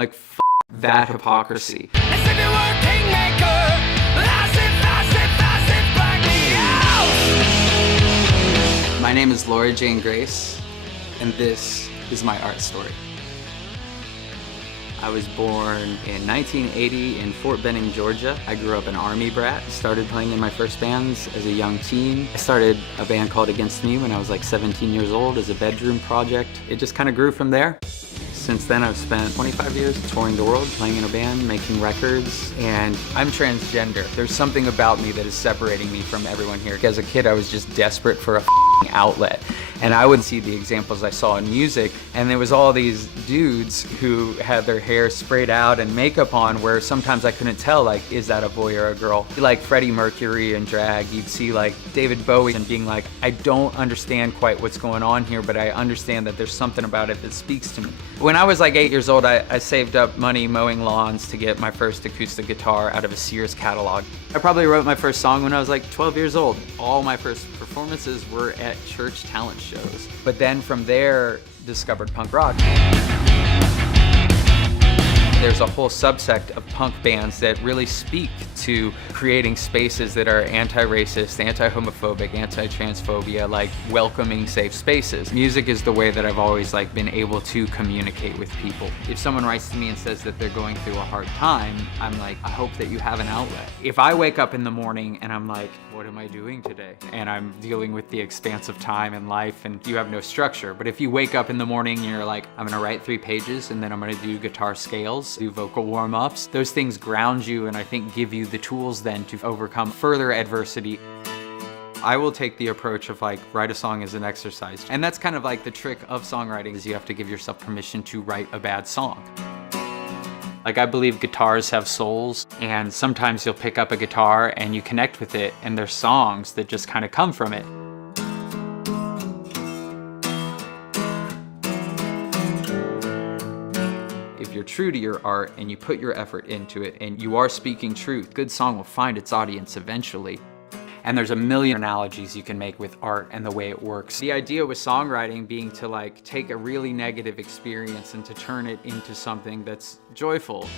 Like, that hypocrisy. My name is Laura Jane Grace, and this is my art story. I was born in 1980 in Fort Benning, Georgia. I grew up an Army brat. Started playing in my first bands as a young teen. I started a band called Against Me when I was like 17 years old as a bedroom project. It just kind of grew from there. Since then, I've spent 25 years touring the world, playing in a band, making records, and I'm transgender. There's something about me that is separating me from everyone here. As a kid, I was just desperate for a outlet. And I would see the examples I saw in music, and there was all these dudes who had their hair sprayed out and makeup on, where sometimes I couldn't tell, like, is that a boy or a girl? Like Freddie Mercury and drag, you'd see like David Bowie and being like, I don't understand quite what's going on here, but I understand that there's something about it that speaks to me. When I was like 8 years old, I saved up money mowing lawns to get my first acoustic guitar out of a Sears catalog. I probably wrote my first song when I was like 12 years old. All my first performances were at church talent shows. But then from there, discovered punk rock. There's a whole subsect of punk bands that really speak to creating spaces that are anti-racist, anti-homophobic, anti-transphobia, like welcoming safe spaces. Music is the way that I've always like been able to communicate with people. If someone writes to me and says that they're going through a hard time, I'm like, I hope that you have an outlet. If I wake up in the morning and I'm like, what am I doing today? And I'm dealing with the expanse of time and life, and you have no structure. But if you wake up in the morning and you're like, I'm gonna write 3 pages and then I'm gonna do guitar scales, do vocal warm-ups, those things ground you and I think give you the tools then to overcome further adversity. I will take the approach of like, write a song as an exercise. And that's kind of like the trick of songwriting, is you have to give yourself permission to write a bad song. Like, I believe guitars have souls, and sometimes you'll pick up a guitar and you connect with it, and there's songs that just kind of come from it. If you're true to your art and you put your effort into it and you are speaking truth, good song will find its audience eventually. And there's a million analogies you can make with art and the way it works. The idea with songwriting being to like take a really negative experience and to turn it into something that's joyful.